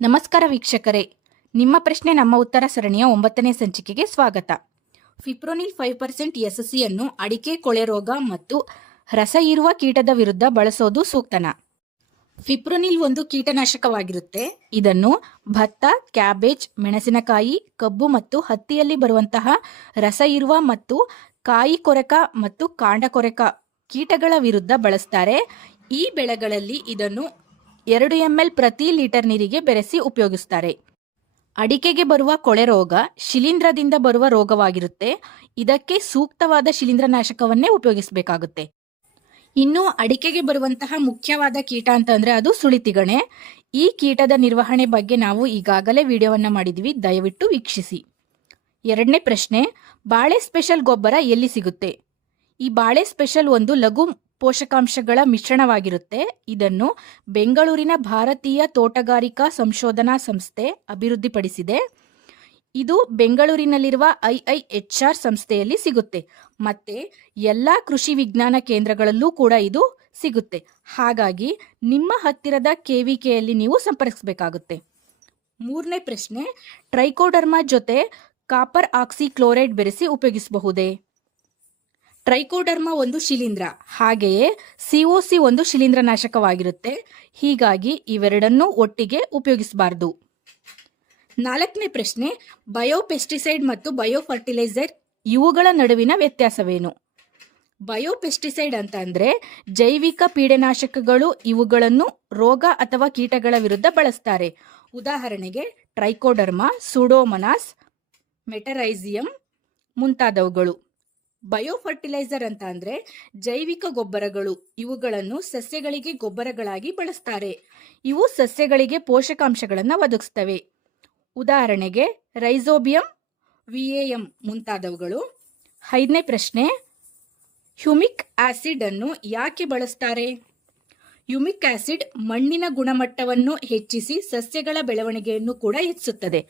ನಮಸ್ಕಾರ ವೀಕ್ಷಕರೇ, ನಿಮ್ಮ ಪ್ರಶ್ನೆ ನಮ್ಮ ಉತ್ತರ ಸರಣಿಯ 9ನೇ ಸಂಚಿಕೆಗೆ ಸ್ವಾಗತ. ಫಿಪ್ರೋನಿಲ್ 5% ಎಸ್ಎಸ್ಸಿಯನ್ನು ಅಡಿಕೆ ಕೊಳೆ ರೋಗ ಮತ್ತು ರಸ ಹೀರುವ ಕೀಟದ ವಿರುದ್ಧ ಬಳಸೋದು ಸೂಕ್ತನಾ? ಫಿಪ್ರೋನಿಲ್ ಒಂದು ಕೀಟನಾಶಕವಾಗಿರುತ್ತೆ. ಇದನ್ನು ಭತ್ತ, ಕ್ಯಾಬೇಜ್, ಮೆಣಸಿನಕಾಯಿ, ಕಬ್ಬು ಮತ್ತು ಹತ್ತಿಯಲ್ಲಿ ಬರುವಂತಹ ರಸ ಹೀರುವ ಮತ್ತು ಕಾಯಿ ಕೊರಕ ಮತ್ತು ಕಾಂಡ ಕೊರಕ ಕೀಟಗಳ ವಿರುದ್ಧ ಬಳಸ್ತಾರೆ. ಈ ಬೆಳೆಗಳಲ್ಲಿ ಇದನ್ನು 2 ml ಪ್ರತಿ ಲೀಟರ್ ನೀರಿಗೆ ಬೆರೆಸಿ ಉಪಯೋಗಿಸ್ತಾರೆ. ಅಡಿಕೆಗೆ ಬರುವ ಕೊಳೆ ರೋಗ ಶಿಲೀಂಧ್ರದಿಂದ ಬರುವ ರೋಗವಾಗಿರುತ್ತೆ. ಇದಕ್ಕೆ ಸೂಕ್ತವಾದ ಶಿಲೀಂಧ್ರನಾಶಕವನ್ನೇ ಉಪಯೋಗಿಸಬೇಕಾಗುತ್ತೆ. ಇನ್ನು ಅಡಿಕೆಗೆ ಬರುವಂತಹ ಮುಖ್ಯವಾದ ಕೀಟ ಅಂತಂದ್ರೆ ಅದು ಸುಳಿತಿಗಣೆ. ಈ ಕೀಟದ ನಿರ್ವಹಣೆ ಬಗ್ಗೆ ನಾವು ಈಗಾಗಲೇ ವಿಡಿಯೋವನ್ನ ಮಾಡಿದ್ವಿ, ದಯವಿಟ್ಟು ವೀಕ್ಷಿಸಿ. 2ನೇ ಪ್ರಶ್ನೆ, ಬಾಳೆ ಸ್ಪೆಷಲ್ ಗೊಬ್ಬರ ಎಲ್ಲಿ ಸಿಗುತ್ತೆ? ಈ ಬಾಳೆ ಸ್ಪೆಷಲ್ ಒಂದು ಲಘು ಪೋಷಕಾಂಶಗಳ ಮಿಶ್ರಣವಾಗಿರುತ್ತೆ. ಇದನ್ನು ಬೆಂಗಳೂರಿನ ಭಾರತೀಯ ತೋಟಗಾರಿಕಾ ಸಂಶೋಧನಾ ಸಂಸ್ಥೆ ಅಭಿವೃದ್ಧಿಪಡಿಸಿದೆ. ಇದು ಬೆಂಗಳೂರಿನಲ್ಲಿರುವ IIHR ಸಂಸ್ಥೆಯಲ್ಲಿ ಸಿಗುತ್ತೆ. ಮತ್ತೆ ಎಲ್ಲ ಕೃಷಿ ವಿಜ್ಞಾನ ಕೇಂದ್ರಗಳಲ್ಲೂ ಕೂಡ ಇದು ಸಿಗುತ್ತೆ. ಹಾಗಾಗಿ ನಿಮ್ಮ ಹತ್ತಿರದ KVKಯಲ್ಲಿ ನೀವು ಸಂಪರ್ಕಿಸಬೇಕಾಗುತ್ತೆ. 3ನೇ ಪ್ರಶ್ನೆ, ಟ್ರೈಕೋಡರ್ಮಾ ಜೊತೆ ಕಾಪರ್ ಆಕ್ಸಿ ಕ್ಲೋರೈಡ್ ಬೆರೆಸಿ ಉಪಯೋಗಿಸಬಹುದೇ? ಟ್ರೈಕೋಡರ್ಮಾ ಒಂದು ಶಿಲೀಂಧ್ರ, ಹಾಗೆಯೇ COC ಒಂದು ಶಿಲೀಂಧ್ರನಾಶಕವಾಗಿರುತ್ತೆ. ಹೀಗಾಗಿ ಇವೆರಡನ್ನೂ ಒಟ್ಟಿಗೆ ಉಪಯೋಗಿಸಬಾರದು. 4ನೇ ಪ್ರಶ್ನೆ, ಬಯೋಪೆಸ್ಟಿಸೈಡ್ ಮತ್ತು ಬಯೋಫರ್ಟಿಲೈಸರ್ ಇವುಗಳ ನಡುವಿನ ವ್ಯತ್ಯಾಸವೇನು? ಬಯೋಪೆಸ್ಟಿಸೈಡ್ ಅಂತ ಅಂದ್ರೆ ಜೈವಿಕ ಪೀಡನಾಶಕಗಳು. ಇವುಗಳನ್ನು ರೋಗ ಅಥವಾ ಕೀಟಗಳ ವಿರುದ್ಧ ಬಳಸ್ತಾರೆ. ಉದಾಹರಣೆಗೆ ಟ್ರೈಕೋಡರ್ಮಾ, ಸೂಡೋಮನಾಸ್, ಮೆಟರೈಸಿಯಂ ಮುಂತಾದವುಗಳು. ಬಯೋಫರ್ಟಿಲೈಸರ್ ಅಂತ ಅಂದ್ರೆ ಜೈವಿಕ ಗೊಬ್ಬರಗಳು. ಇವುಗಳನ್ನು ಸಸ್ಯಗಳಿಗೆ ಗೊಬ್ಬರಗಳಾಗಿ ಬಳಸ್ತಾರೆ. ಇವು ಸಸ್ಯಗಳಿಗೆ ಪೋಷಕಾಂಶಗಳನ್ನು ಒದಗಿಸ್ತವೆ. ಉದಾಹರಣೆಗೆ ರೈಸೋಬಿಯಂ, VAM ಮುಂತಾದವುಗಳು. 5ನೇ ಪ್ರಶ್ನೆ, ಹ್ಯೂಮಿಕ್ ಆಸಿಡ್ ಅನ್ನು ಯಾಕೆ ಬಳಸ್ತಾರೆ? ಹ್ಯೂಮಿಕ್ ಆಸಿಡ್ ಮಣ್ಣಿನ ಗುಣಮಟ್ಟವನ್ನು ಹೆಚ್ಚಿಸಿ ಸಸ್ಯಗಳ ಬೆಳವಣಿಗೆಯನ್ನು ಕೂಡ ಹೆಚ್ಚಿಸುತ್ತದೆ.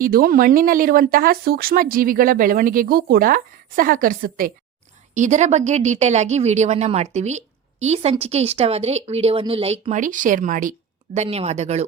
ಇದು ಮಣ್ಣಿನಲ್ಲಿರುವಂತಹ ಸೂಕ್ಷ್ಮ ಜೀವಿಗಳ ಬೆಳವಣಿಗೆಗೂ ಕೂಡ ಸಹಕರಿಸುತ್ತೆ. ಇದರ ಬಗ್ಗೆ ಡೀಟೇಲ್ ಆಗಿ ವಿಡಿಯೋವನ್ನ ಮಾಡ್ತೀವಿ. ಈ ಸಂಚಿಕೆ ಇಷ್ಟವಾದರೆ ವಿಡಿಯೋವನ್ನು ಲೈಕ್ ಮಾಡಿ, ಶೇರ್ ಮಾಡಿ. ಧನ್ಯವಾದಗಳು.